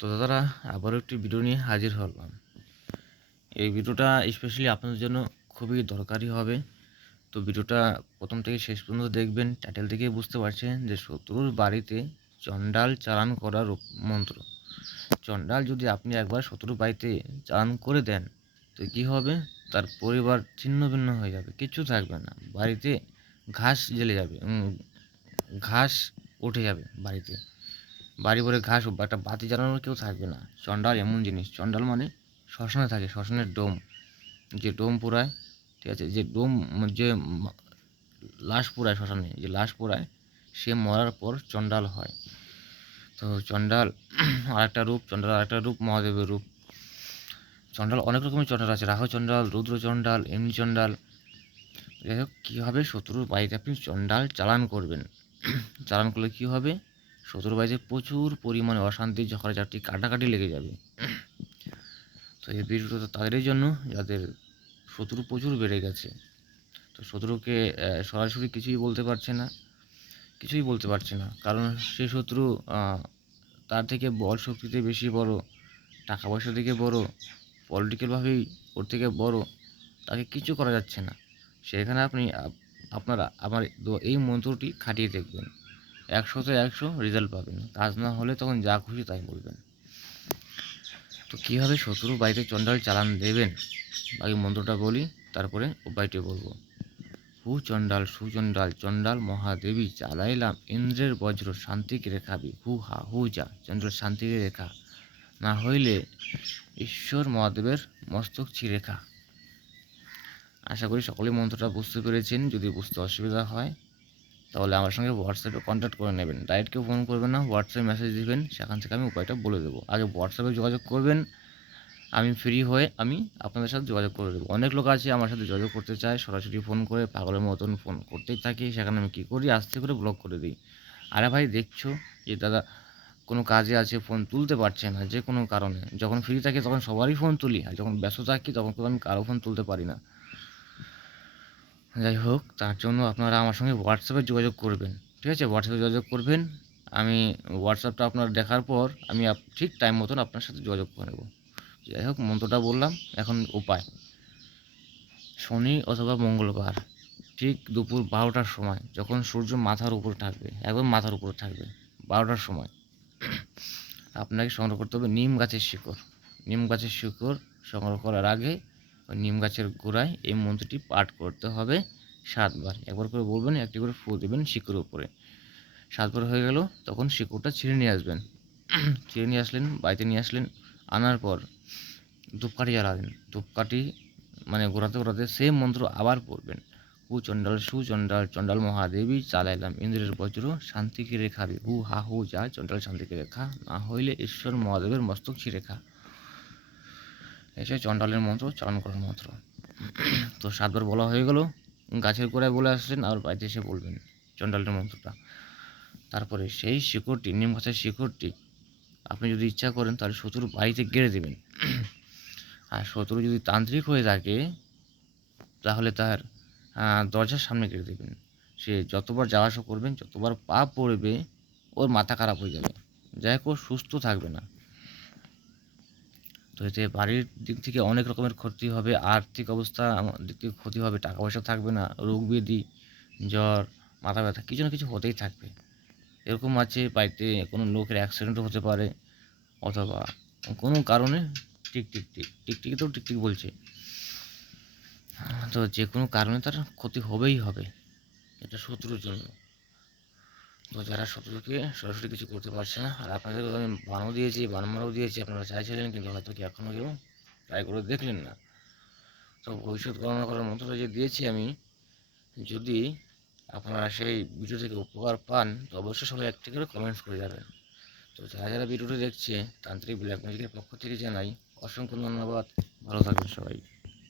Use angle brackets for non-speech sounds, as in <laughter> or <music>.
তো দাদারা, আবারও একটি ভিডিও নিয়ে হাজির হলাম। এই ভিডিওটা স্পেশালি আপনাদের জন্য খুবই দরকারি হবে। তো ভিডিওটা প্রথম থেকে শেষ পর্যন্ত দেখবেন টাইটেল থেকেই বুঝতে পারছেন যে শত্রুর বাড়িতে চণ্ডাল চালান করার মন্ত্র। চণ্ডাল যদি আপনি একবার শত্রুর বাড়িতে চালান করে দেন, তো কী হবে? তার পরিবার ছিন্ন ভিন্ন হয়ে যাবে, কিচ্ছু থাকবে না। বাড়িতে ঘাস জেলে যাবে ঘাস উঠে যাবে বাড়িতে। বাড়ি ভরে ঘাস একটা বাতি জ্বালানোর কেউ থাকবে না। চণ্ডাল এমন জিনিস, চণ্ডাল মানে শ্মশানে থাকে, শ্মশানের ডোম। যে ডোম পোড়ায়, ঠিক আছে, যে ডোম, যে লাশ পোড়ায় শ্মশানে, যে লাশ পোড়ায়, সে মরার পর চণ্ডাল হয়। তো চণ্ডাল আরেকটা রূপ, চণ্ডাল আরেকটা রূপ, মহাদেবের রূপ। চণ্ডাল অনেক রকমের চণ্ডাল আছে, রাহু চণ্ডাল, রুদ্র চণ্ডাল, এমনি চণ্ডাল। যাই হোক, কীভাবে শত্রুর বাড়িতে আপনি চণ্ডাল চালান করবেন? চালান করলে কী হবে? শত্রুর বাড়িতে প্রচুর পরিমাণে অশান্তি, ঝগড়াঝাটি, কাটাকাটি লেগে যাবে। তো এই ভিডিওটা তো তাদেরই জন্য, যাদের শত্রু প্রচুর বেড়ে গেছে। তো শত্রুকে সরাসরি কিছুই বলতে পারছে না, কিছুই বলতে পারছে না। কারণ সে শত্রু তার থেকে বল শক্তিতে বেশি বড়, টাকা পয়সা থেকে বড় পলিটিক্যালভাবেই ওর থেকে বড়, তাকে কিছু করা যাচ্ছে না। সেখানে আপনি আপনারা আমার এই মন্ত্রটি খাটিয়ে দেখবেন। একশোতে একশো রেজাল্ট পাবেন। কাজ না হলে তখন যা খুশি তাই বলবেন। তো কীভাবে শত্রু বাড়িতে চণ্ডাল চালান দেবেন? আগে মন্ত্রটা বলি, তারপরে উপায়টি বলব। হু চণ্ডাল সুচণ্ডাল চণ্ডাল মহাদেবী, চালাইলাম ইন্দ্রের বজ্র, শান্তিকে রেখাবি হু হা, হু যা, চন্দ্র শান্তিকে রেখা। না হইলে ঈশ্বর মহাদেবের মস্তক ছিরেখা আশা করি সকলেই মন্ত্রটা বুঝতে পেরেছেন। যদি বুঝতে অসুবিধা হয় তাহলে আমার সঙ্গে হোয়াটসঅ্যাপে কন্ট্যাক্ট করে নেবেন। ডাইরেক্ট কেউ ফোন করবেন না হোয়াটসঅ্যাপে মেসেজ দিবেন, সেখান থেকে আমি উপায়টা বলে দেবো। আগে হোয়াটসঅ্যাপে যোগাযোগ করবেন, আমি ফ্রি হয়ে আমি আপনাদের সাথে যোগাযোগ করে দেবো। অনেক লোক আছে আমার সাথে যোগাযোগ করতে চায়, সরাসরি ফোন করে, পাগলের মতন ফোন করতেই থাকি, সেখানে আমি কী করি? আস্তে করে ব্লক করে দিই। আরে ভাই, দেখছ যে দাদা কোনো কাজে আছে ফোন তুলতে পারছে না, যে কোনো কারণে। যখন ফ্রি থাকি তখন সবারই ফোন তুলি, আর যখন ব্যস্ত থাকি তখন আমি কারও ফোন তুলতে পারি না। যাই হোক, তার জন্য আপনারা আমার সঙ্গে হোয়াটসঅ্যাপে যোগাযোগ করবেন। ঠিক আছে? হোয়াটসঅ্যাপে যোগাযোগ করবেন। আমি হোয়াটসঅ্যাপটা আপনার দেখার পর আমি ঠিক টাইম মতন আপনার সাথে যোগাযোগ করে নেব। যাই হোক, মন্ত্রটা বললাম, এখন উপায়। শনি অথবা মঙ্গলবার, ঠিক দুপুর বারোটার সময়, যখন সূর্য মাথার উপরে থাকবে, একদম মাথার উপরে থাকবে, বারোটার সময়। আপনাকে সংগ্রহ করতে হবে নিম গাছের শিকড়। নিম গাছের শিকড় সংগ্রহ করার আগে নিম গাছের গোড়ায় এই মন্ত্রটি পাঠ করতে হবে সাতবার। একবার করে বলবেন, একটি করে ফু দেবেন শিকড়ের উপরে। সাতবার হয়ে গেল, তখন শিকড়টা ছিঁড়ে নিয়ে আসবেন। <clears throat> ছিঁড়ে নিয়ে আসলেন, বাড়িতে নিয়ে আসলেন, আনার পর ধূপকাঠি জ্বালাবেন ধূপকাঠি মানে ঘোরাতে ঘোরাতে সেম মন্ত্র আবার পড়বেন। হু চণ্ডাল সু চণ্ডাল মহাদেবী, চালাইলাম ইন্দ্রের বজ্র, শান্তিকে রেখাবি হু, হা, হু, যা, চণ্ডাল শান্তিকে রেখা। না হইলে ঈশ্বর মহাদেবের মস্তক ছিরেখা এসে চণ্ডালের মন্ত্র চালন করার মন্ত্র। তো সাতবার বলা হয়ে গেল, গাছের গোড়ায় বলে আসলেন, আর বাড়িতে এসে বলবেন চণ্ডালের মন্ত্রটা। তারপরে সেই শিকড়টি, নিম গাছের শিকড়টি, আপনি যদি ইচ্ছা করেন তাহলে শত্রুর বাড়িতে গেড়ে দেবেন। আর শত্রু যদি তান্ত্রিক হয়ে থাকে, তাহলে তার দরজার সামনে কেটে দেবেন। সে যতবার যাওয়া আসা করবেন, যতবার পা পড়বে, ওর মাথা খারাপ হয়ে যাবে। যাই হোক সুস্থ থাকবে না। তো এতে বাড়ির দিক থেকে অনেক রকমের ক্ষতি হবে, আর্থিক অবস্থা দিক থেকে ক্ষতি হবে টাকা পয়সা থাকবে না, রোগ ব্যাধি, জ্বর, মাথা ব্যথা, কিছু না কিছু হতেই থাকবে। এরকম আছে, বাড়িতে কোনো লোকের অ্যাক্সিডেন্টও হতে পারে, অথবা কোনো কারণে টিক টিক টিক টিকটিকি তো টিকটিক বলছে। তো যে কোনো কারণে তার ক্ষতি হবেই হবে, এটা শত্রুর জন্য। তো যারা শত্রুকে সরাসরি কিছু করতে পারছে না, আর আপনাদের আমি বানও দিয়েছি বানমারাও দিয়েছি, আপনারা চাইছিলেন কিন্তু হয়তো কি এখনও কেউ ট্রাই করে দেখলেন না। তো ভবিষ্যৎ গণনা করার মন্ত্রটা যে দিয়েছি আমি, যদি আপনারা সেই ভিডিও থেকে উপকার পান, তো অবশ্যই সবাই একটি করে কমেন্টস করে যাবেন। তো যারা যারা ভিডিওটি দেখছে, তান্ত্রিক ব্ল্যাক ম্যাজিকের পক্ষ থেকে জানাই অসংখ্য ধন্যবাদ। ভালো থাকবেন সবাই।